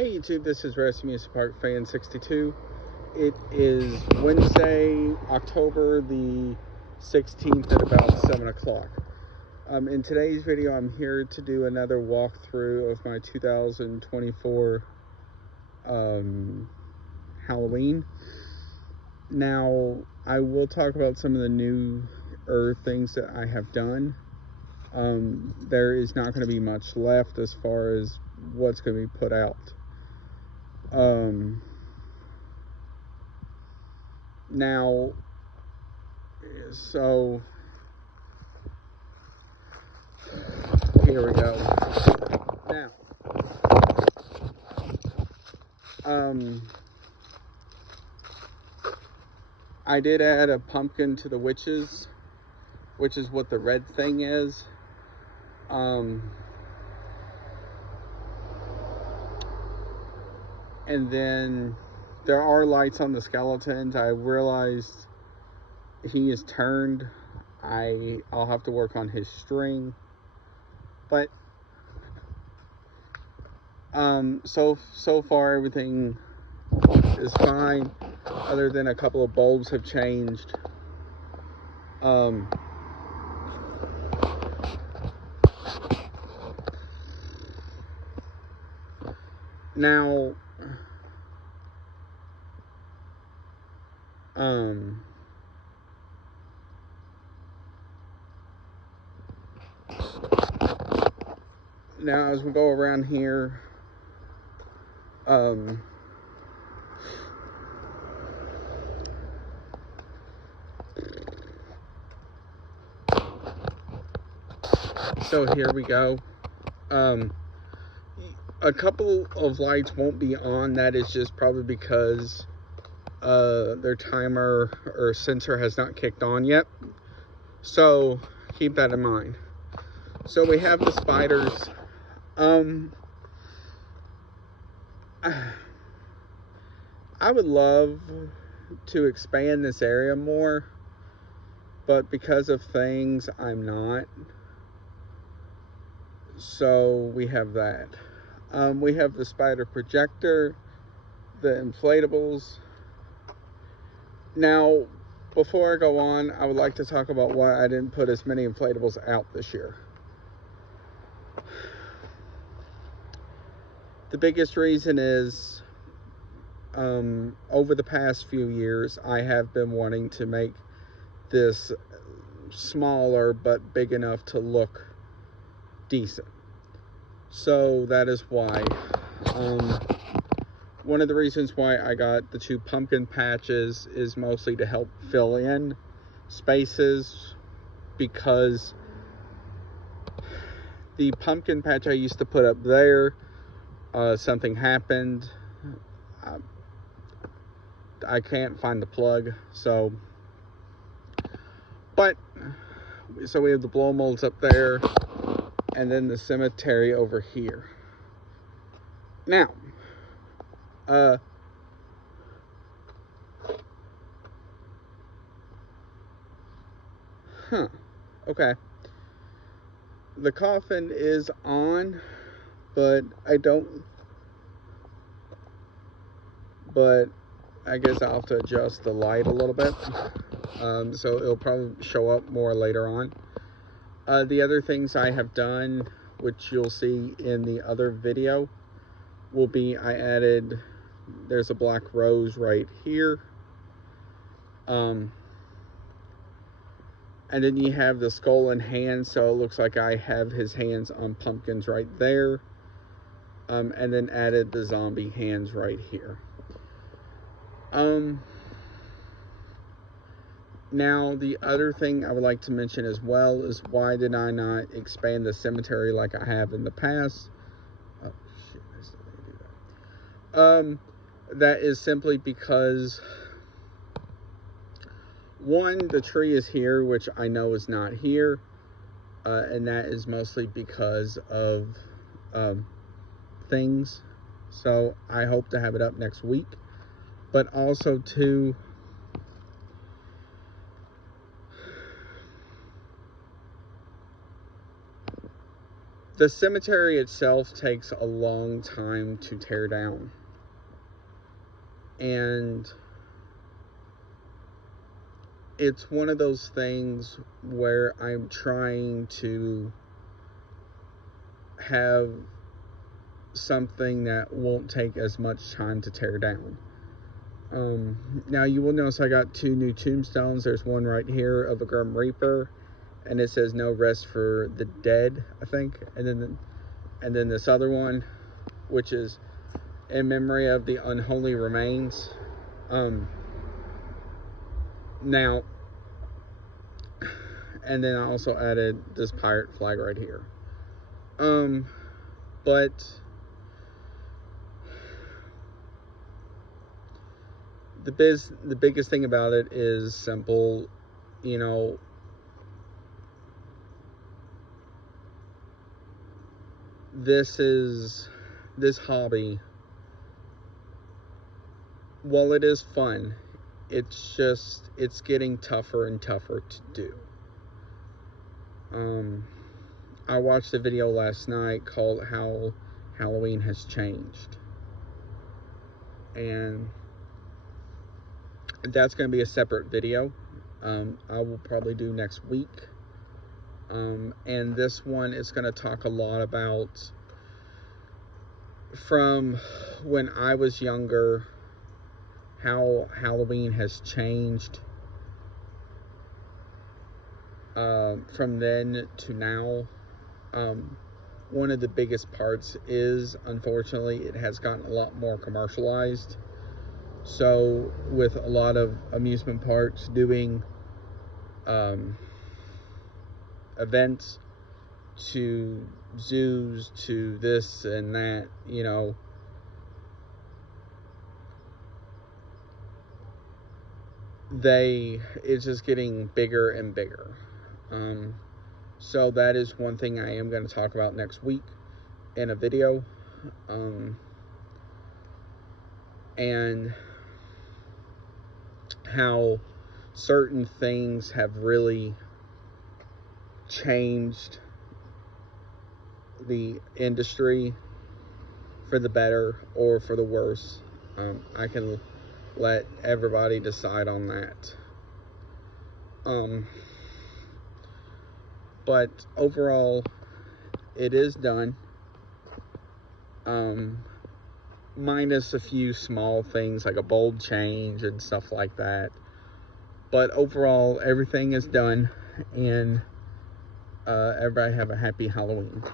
Hey YouTube, this is Rest Music Park Fan 62. It is Wednesday, October the 16th at about 7 o'clock. In today's video, I'm here to do another walkthrough of my 2024 Halloween. Now, I will talk about some of the newer things that I have done. There is not going to be much left as far as what's going to be put out. Now, so here we go. Now, I did add a pumpkin to the witches, which is what the red thing is. And then there are lights on the skeletons. I realized he is turned. I'll have to work on his string. But so far everything is fine, other than a couple of bulbs have changed. Now, now as we go around here, so here we go. A couple of lights won't be on. That is just probably because their timer or sensor has not kicked on yet. So keep that in mind. So we have the spiders. I would love to expand this area more, but because of things, I'm not. So we have that. We have the spider projector, the inflatables. Now, before I go on, I would like to talk about why I didn't put as many inflatables out this year. The biggest reason is, over the past few years, I have been wanting to make this smaller but big enough to look decent. So that is why. One of the reasons why I got the 2 pumpkin patches is mostly to help fill in spaces, because the pumpkin patch I used to put up there, something happened. I can't find the plug, so we have the blow molds up there, and then the cemetery over here. Now, okay. The coffin is on, but I guess I'll have to adjust the light a little bit. So it'll probably show up more later on. The other things I have done, which you'll see in the other video, will be there's a black rose right here. And then you have the skull and hands, so it looks like I have his hands on pumpkins right there. And then added the zombie hands right here. Now, the other thing I would like to mention as well is, why did I not expand the cemetery like I have in the past? Oh, shit, I still need to do that. That is simply because, one, the tree is here, which I know is not here. And that is mostly because of things. So I hope to have it up next week. But also, too, The cemetery itself takes a long time to tear down. And it's one of those things where I'm trying to have something that won't take as much time to tear down. Now you will notice I got 2 new tombstones. There's one right here of a Grim Reaper, and it says no rest for the dead, I think. And then this other one, which is in memory of the unholy remains. Now, and then I also added this pirate flag right here. But the biggest thing about it is simple, you know. This hobby, while it is fun, it's getting tougher and tougher to do. I watched a video last night called How Halloween Has Changed, and that's going to be a separate video. I will probably do next week. And this one is going to talk a lot about from when I was younger, how Halloween has changed from then to now. One of the biggest parts is, unfortunately, it has gotten a lot more commercialized. So with a lot of amusement parks doing events, to zoos, to this and that, you know, it's just getting bigger and bigger. So that is one thing I am going to talk about next week in a video. And how certain things have really changed the industry for the better or for the worse. I can let everybody decide on that. But overall, it is done. Minus a few small things like a bulb change and stuff like that. But overall, everything is done, and everybody have a happy Halloween.